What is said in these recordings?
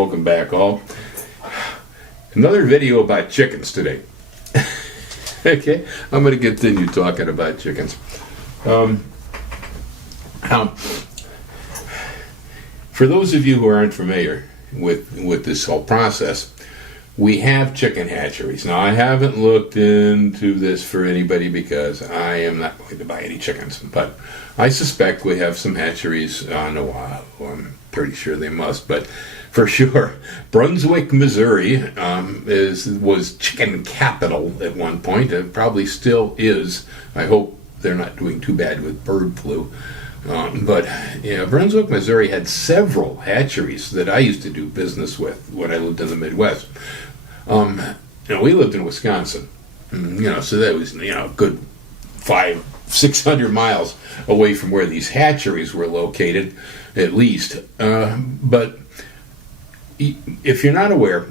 Welcome back, all. Another video about chickens today. Okay, I'm going to continue talking about chickens. For those of you who aren't familiar with this whole process, we have chicken hatcheries. Now, I haven't looked into this for anybody because I am not going to buy any chickens, but I suspect we have some hatcheries on Oahu. I'm pretty sure they must, but for sure, Brunswick, Missouri was chicken capital at one point. It probably still is. I hope they're not doing too bad with bird flu. But Brunswick, Missouri had several hatcheries that I used to do business with when I lived in the Midwest. We lived in Wisconsin, so that was a good 500-600 miles away from where these hatcheries were located, at least. But if you're not aware,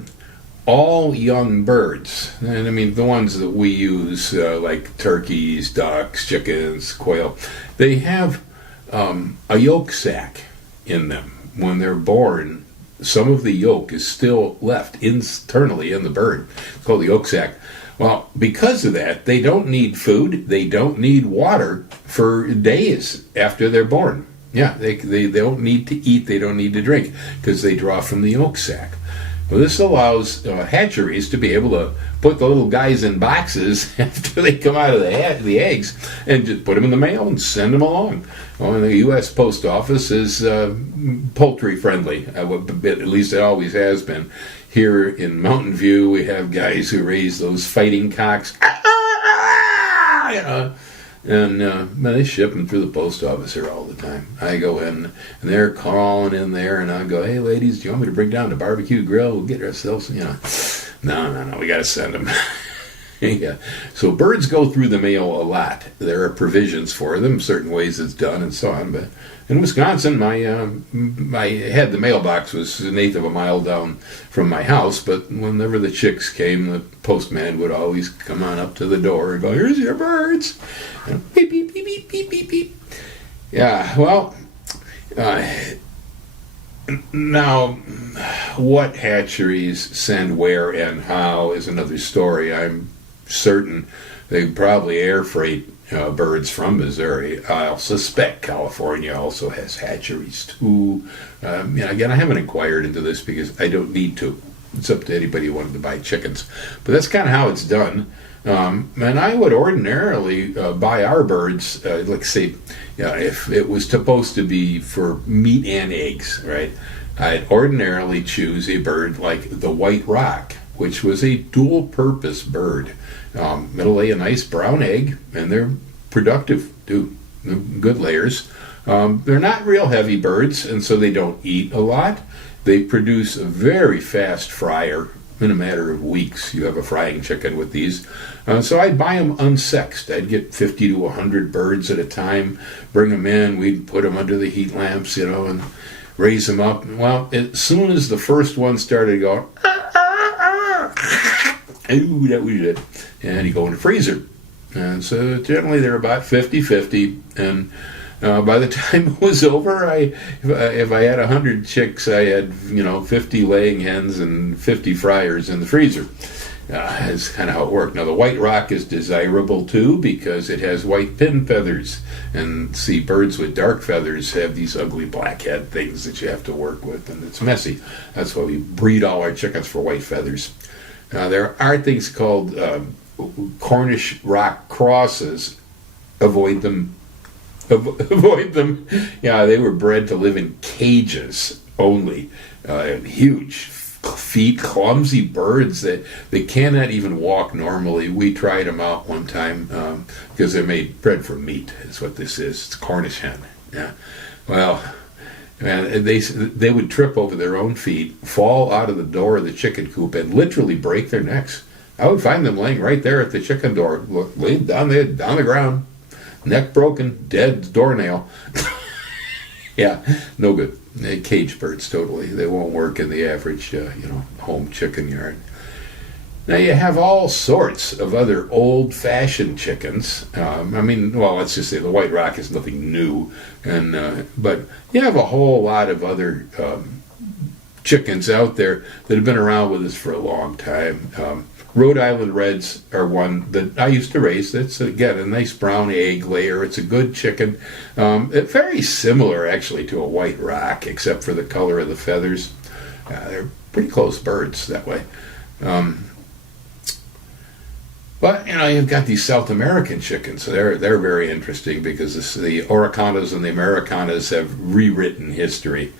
all young birds, and I mean the ones that we use, like turkeys, ducks, chickens, quail, they have a yolk sac in them. When they're born, some of the yolk is still left internally in the bird. It's called the yolk sac. Well, because of that, they don't need food, they don't need water for days after they're born. Yeah, they don't need to eat, they don't need to drink, because they draw from the yolk sac. Well, this allows hatcheries to be able to put the little guys in boxes after they come out of the eggs and just put them in the mail and send them along. Well, and the U.S. Post Office is poultry friendly, at least it always has been. Here in Mountain View, we have guys who raise those fighting cocks, and they ship them through the post office here all the time. I go in, and they're crawling in there, and I go, "Hey, ladies, do you want me to bring down the barbecue grill? We'll get ourselves, No, we got to send them." Yeah. So birds go through the mail a lot. There are provisions for them, certain ways it's done, and so on. But in Wisconsin, my the mailbox was an eighth of a mile down from my house. But whenever the chicks came, the postman would always come on up to the door and go, "Here's your birds." And beep beep beep beep beep beep beep. Yeah. Well. Now, what hatcheries send where and how is another story. I'm certain they probably air freight birds from Missouri. I'll suspect California also has hatcheries too. Again, I haven't inquired into this because I don't need to. It's up to anybody who wanted to buy chickens. But that's kind of how it's done. And I would ordinarily buy our birds, like say, if it was supposed to be for meat and eggs, right? I'd ordinarily choose a bird like the white rock, which was a dual-purpose bird. It'll lay a nice brown egg, and they're productive too, good layers. They're not real heavy birds, and so they don't eat a lot. They produce a very fast fryer. In a matter of weeks, you have a frying chicken with these. So I'd buy them unsexed. I'd get 50 to 100 birds at a time, bring them in, we'd put them under the heat lamps, and raise them up. Well, as soon as the first one started going, ooh, that was it. And you go in the freezer. And so generally they're about 50-50, and by the time it was over, if I had 100 chicks, I had 50 laying hens and 50 fryers in the freezer. That's kind of how it worked. Now the white rock is desirable too because it has white pin feathers, and see, birds with dark feathers have these ugly blackhead things that you have to work with, and it's messy. That's why we breed all our chickens for white feathers. There are things called Cornish rock crosses. Avoid them. Yeah, they were bred to live in cages only. Huge feet, clumsy birds that they cannot even walk normally. We tried them out one time because they're bred for meat. Is what this is. It's Cornish hen. Yeah. Well, man, they would trip over their own feet, fall out of the door of the chicken coop, and literally break their necks. I would find them laying right there at the chicken door, laying down the ground. Neck broken, dead doornail. Yeah, no good. Cage birds, totally. They won't work in the average, home chicken yard. Now you have all sorts of other old-fashioned chickens. Let's just say the white rock is nothing new, but you have a whole lot of other chickens out there that have been around with us for a long time. Rhode Island Reds are one that I used to raise. That's, again, a nice brown egg layer. It's a good chicken. It's very similar, actually, to a white rock, except for the color of the feathers. They're pretty close birds that way. But, you've got these South American chickens. So they're very interesting because the Oricanas and the Americanas have rewritten history.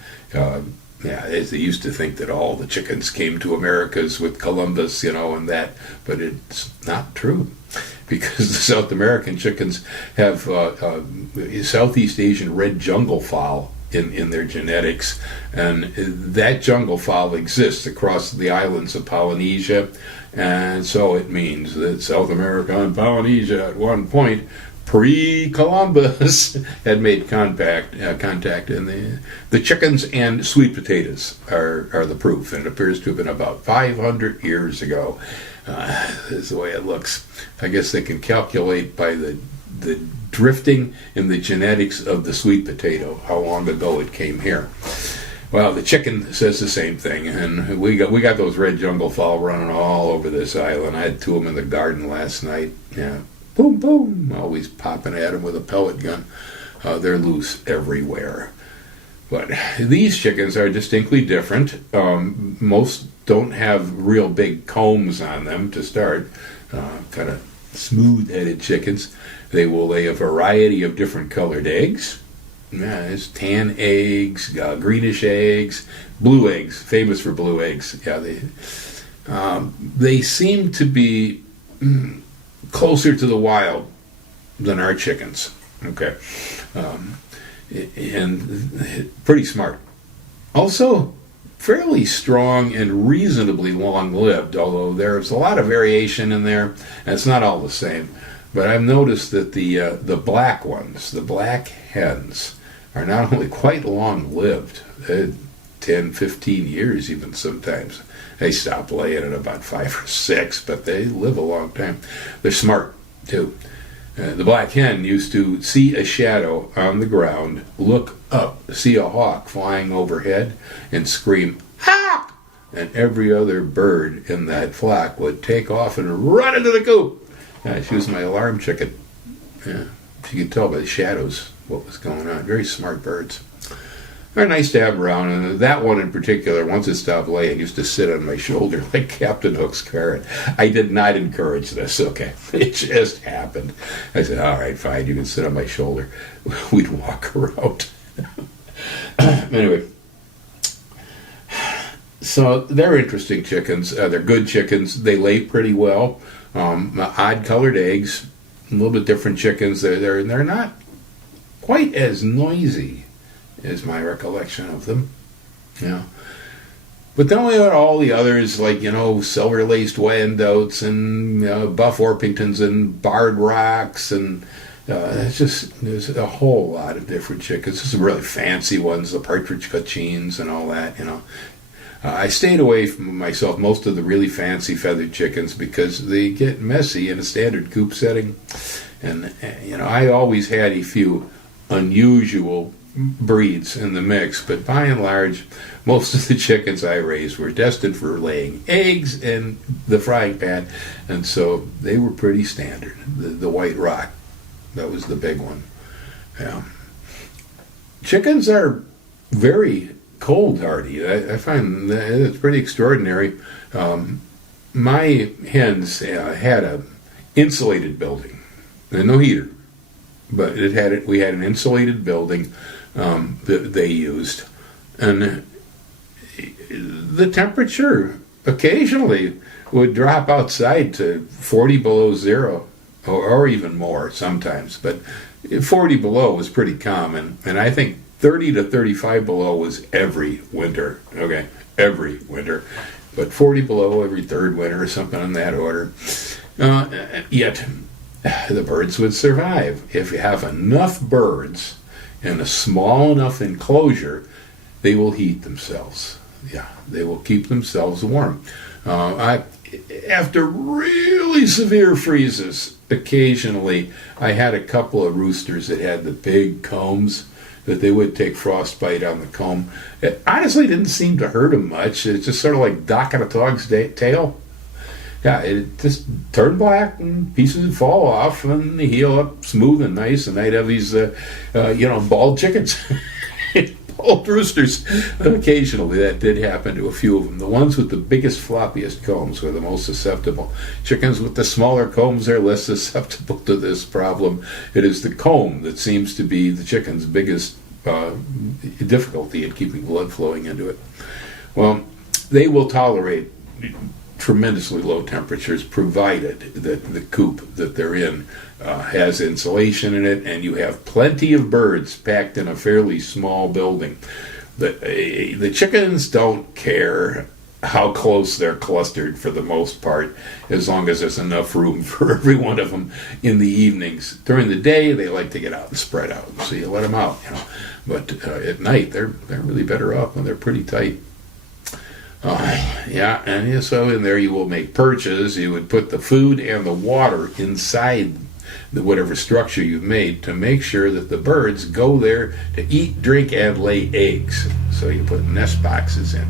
They used to think that all the chickens came to Americas with Columbus, and that, but it's not true, because the South American chickens have Southeast Asian red jungle fowl in their genetics, and that jungle fowl exists across the islands of Polynesia, and so it means that South America and Polynesia at one point, pre-Columbus, had made contact, and the chickens and sweet potatoes are the proof, and it appears to have been about 500 years ago. This is the way it looks. I guess they can calculate by the drifting in the genetics of the sweet potato how long ago it came here. Well, the chicken says the same thing, and we got those red jungle fowl running all over this island. I had two of them in the garden last night. Yeah. Boom, boom, always popping at them with a pellet gun. They're loose everywhere. But these chickens are distinctly different. Most don't have real big combs on them to start. Kind of smooth-headed chickens. They will lay a variety of different colored eggs. There's tan eggs, greenish eggs, blue eggs, famous for blue eggs. Yeah, they seem to be closer to the wild than our chickens, okay, and pretty smart. Also, fairly strong and reasonably long-lived, although there's a lot of variation in there, and it's not all the same. But I've noticed that the black ones, the black hens, are not only quite long-lived, 10, 15 years even sometimes. They stop laying at about 5 or 6, but they live a long time. They're smart, too. The black hen used to see a shadow on the ground, look up, see a hawk flying overhead, and scream, "Hawk!" And every other bird in that flock would take off and run into the coop. She was my alarm chicken. Yeah, she could tell by the shadows what was going on. Very smart birds. They're nice to have around, and that one in particular, once it stopped laying, used to sit on my shoulder like Captain Hook's carrot. I did not encourage this, okay? It just happened. I said, all right, fine, you can sit on my shoulder. We'd walk around. Anyway, so they're interesting chickens. They're good chickens. They lay pretty well. Odd-colored eggs, a little bit different chickens. They're not quite as noisy is my recollection of them. But then we had all the others, like, silver-laced Wyandottes and Buff Orpingtons and Barred Rocks, and there's a whole lot of different chickens. There's some really fancy ones, the Partridge Cachines and all that, I stayed away from myself most of the really fancy feathered chickens because they get messy in a standard coop setting. And, I always had a few unusual breeds in the mix, but by and large, most of the chickens I raised were destined for laying eggs in the frying pan, and so they were pretty standard. The white rock, that was the big one. Yeah. Chickens are very cold hardy. I find that it's pretty extraordinary. My hens had a insulated building, and no heater, but we had an insulated building that they used, and the temperature occasionally would drop outside to 40 below zero, or even more sometimes, but 40 below was pretty common, and I think 30 to 35 below was every winter, okay, every winter, but 40 below every third winter or something in that order. Yet the birds would survive. If you have enough birds in a small enough enclosure, they will heat themselves. Yeah, they will keep themselves warm. After really severe freezes, occasionally I had a couple of roosters that had the big combs. that they would take frostbite on the comb. It honestly didn't seem to hurt them much. It's just sort of like docking a dog's tail. Yeah, it just turned black and pieces would fall off and they heal up smooth and nice. And I'd have these, bald chickens, bald roosters. Occasionally, that did happen to a few of them. The ones with the biggest, floppiest combs were the most susceptible. Chickens with the smaller combs are less susceptible to this problem. It is the comb that seems to be the chicken's biggest difficulty in keeping blood flowing into it. Well, they will tolerate tremendously low temperatures, provided that the coop that they're in has insulation in it and you have plenty of birds packed in a fairly small building. The chickens don't care how close they're clustered for the most part, as long as there's enough room for every one of them in the evenings. During the day, they like to get out and spread out, so you let them out, But at night, they're really better off when they're pretty tight. So in there you will make perches. You would put the food and the water inside whatever structure you've made to make sure that the birds go there to eat, drink, and lay eggs. So you put nest boxes in.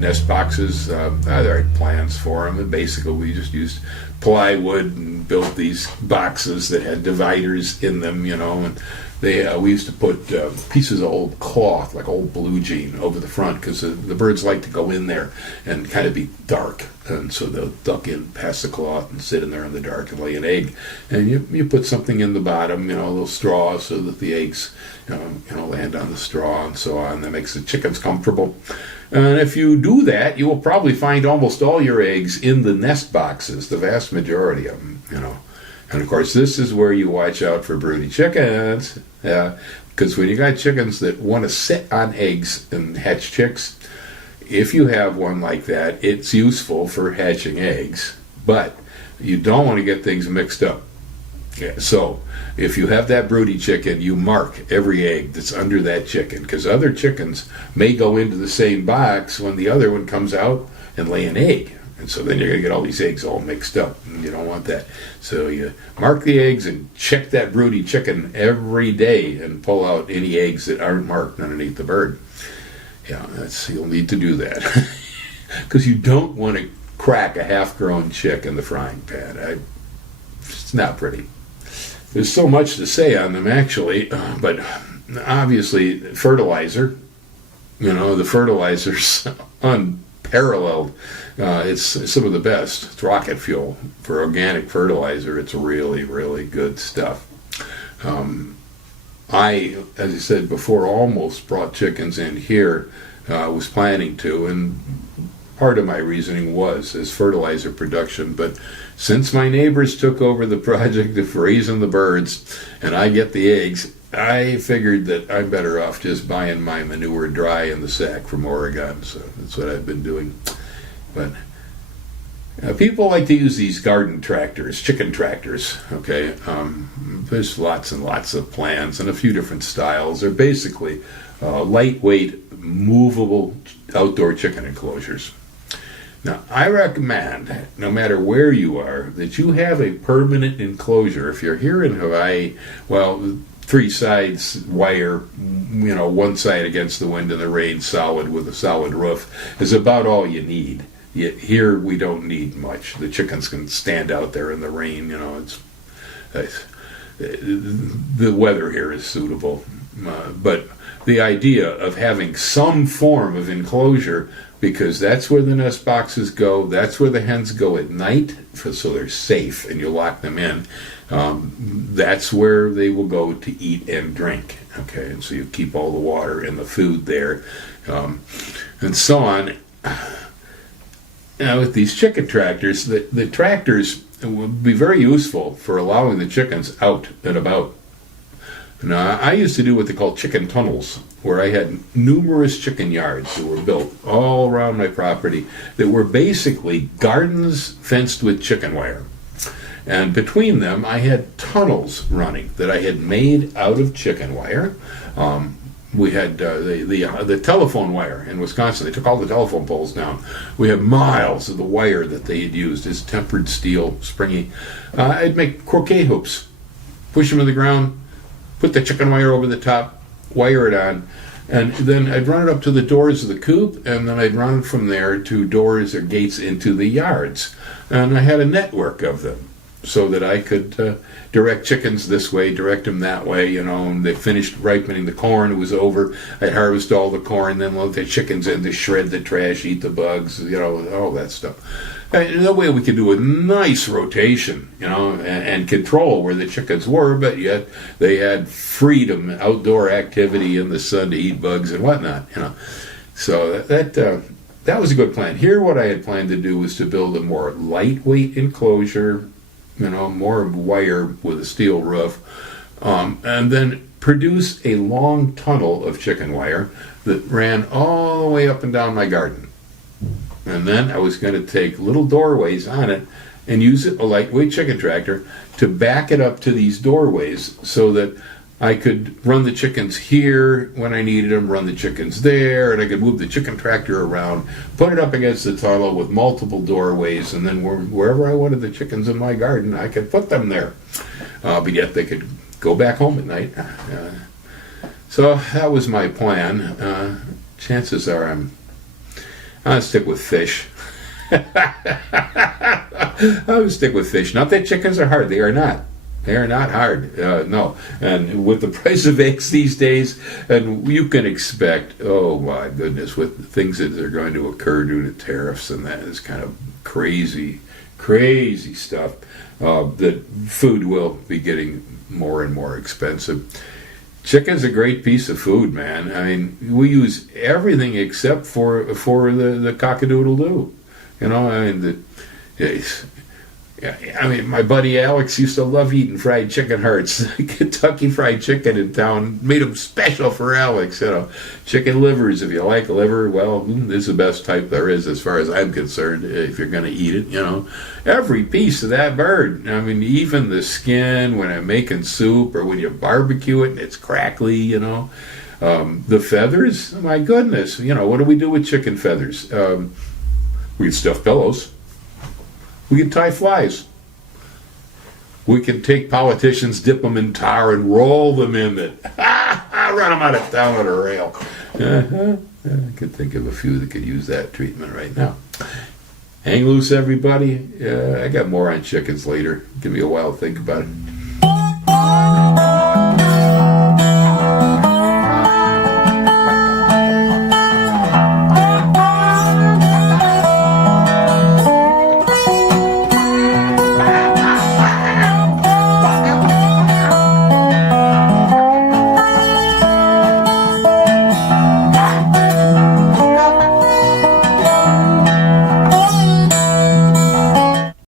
Nest boxes, there are plans for them, and basically we just used plywood and built these boxes that had dividers in them, and we used to put pieces of old cloth, like old blue jean, over the front because the birds like to go in there and kind of be dark, and so they'll duck in past the cloth and sit in there in the dark and lay an egg. And you put something in the bottom, a little straw, so that the eggs, land on the straw and so on. That makes the chickens comfortable. And if you do that, you will probably find almost all your eggs in the nest boxes, the vast majority of them, And of course, this is where you watch out for broody chickens, because when you got chickens that want to sit on eggs and hatch chicks, if you have one like that, it's useful for hatching eggs, but you don't want to get things mixed up. So if you have that broody chicken, you mark every egg that's under that chicken, because other chickens may go into the same box when the other one comes out and lay an egg. And so then you're going to get all these eggs all mixed up, and you don't want that. So you mark the eggs and check that broody chicken every day and pull out any eggs that aren't marked underneath the bird. You'll need to do that. Because you don't want to crack a half-grown chick in the frying pan. It's not pretty. There's so much to say on them, actually, but obviously fertilizer, the fertilizer's unparalleled. It's some of the best. It's rocket fuel for organic fertilizer. It's really, really good stuff. I, as I said before, almost brought chickens in here. Was planning to, and part of my reasoning was as fertilizer production, but since my neighbors took over the project of raising the birds and I get the eggs, I figured that I'm better off just buying my manure dry in the sack from Oregon. So that's what I've been doing. But people like to use these garden tractors, chicken tractors, okay? There's lots and lots of plans and a few different styles. They're basically lightweight, movable outdoor chicken enclosures. Now, I recommend, no matter where you are, that you have a permanent enclosure. If you're here in Hawaii, well, 3 sides wire, one side against the wind and the rain, solid with a solid roof, is about all you need. Yet here we don't need much. The chickens can stand out there in the rain. The weather here is suitable, but the idea of having some form of enclosure, because that's where the nest boxes go, that's where the hens go at night, so they're safe and you lock them in. That's where they will go to eat and drink. Okay, and so you keep all the water and the food there, and so on. Now, with these chicken tractors, the tractors would be very useful for allowing the chickens out and about. Now, I used to do what they call chicken tunnels, where I had numerous chicken yards that were built all around my property that were basically gardens fenced with chicken wire. And between them, I had tunnels running that I had made out of chicken wire. We had the telephone wire in Wisconsin. They took all the telephone poles down. We had miles of the wire that they had used as tempered steel, springy. I'd make croquet hoops, push them in the ground, put the chicken wire over the top, wire it on, and then I'd run it up to the doors of the coop, and then I'd run from there to doors or gates into the yards. And I had a network of them so that I could direct chickens this way, direct them that way, and they finished ripening the corn, it was over, I'd harvest all the corn, then let the chickens in to shred the trash, eat the bugs, all that stuff. And that way we could do a nice rotation, and control where the chickens were, but yet they had freedom, outdoor activity in the sun to eat bugs and whatnot, So that was a good plan. Here what I had planned to do was to build a more lightweight enclosure, more wire with a steel roof, and then produce a long tunnel of chicken wire that ran all the way up and down my garden. And then I was going to take little doorways on it and use a lightweight chicken tractor to back it up to these doorways so that I could run the chickens here when I needed them, run the chickens there, and I could move the chicken tractor around, put it up against the tunnel with multiple doorways, and then wherever I wanted the chickens in my garden, I could put them there. But yet they could go back home at night. So that was my plan. Chances are I'm going to stick with fish. I would stick with fish. Not that chickens are hard. They are not. They are not hard. No. And with the price of eggs these days, and you can expect, oh my goodness, with things that are going to occur due to tariffs and that is kind of crazy, crazy stuff, that food will be getting more and more expensive. Chicken's a great piece of food, man. I mean, we use everything except for the cock-a-doodle-doo. My buddy Alex used to love eating fried chicken hearts. Kentucky Fried Chicken in town made them special for Alex. Chicken livers. If you like liver, well, this is the best type there is, as far as I'm concerned. If you're going to eat it, every piece of that bird. I mean, even the skin when I'm making soup or when you barbecue it and it's crackly. The feathers. My goodness. What do we do with chicken feathers? We can stuff pillows. We can tie flies. We can take politicians, dip them in tar, and roll them in it. Run them out of town on a rail. I could think of a few that could use that treatment right now. Hang loose, everybody. I got more on chickens later. Give me a while to think about it.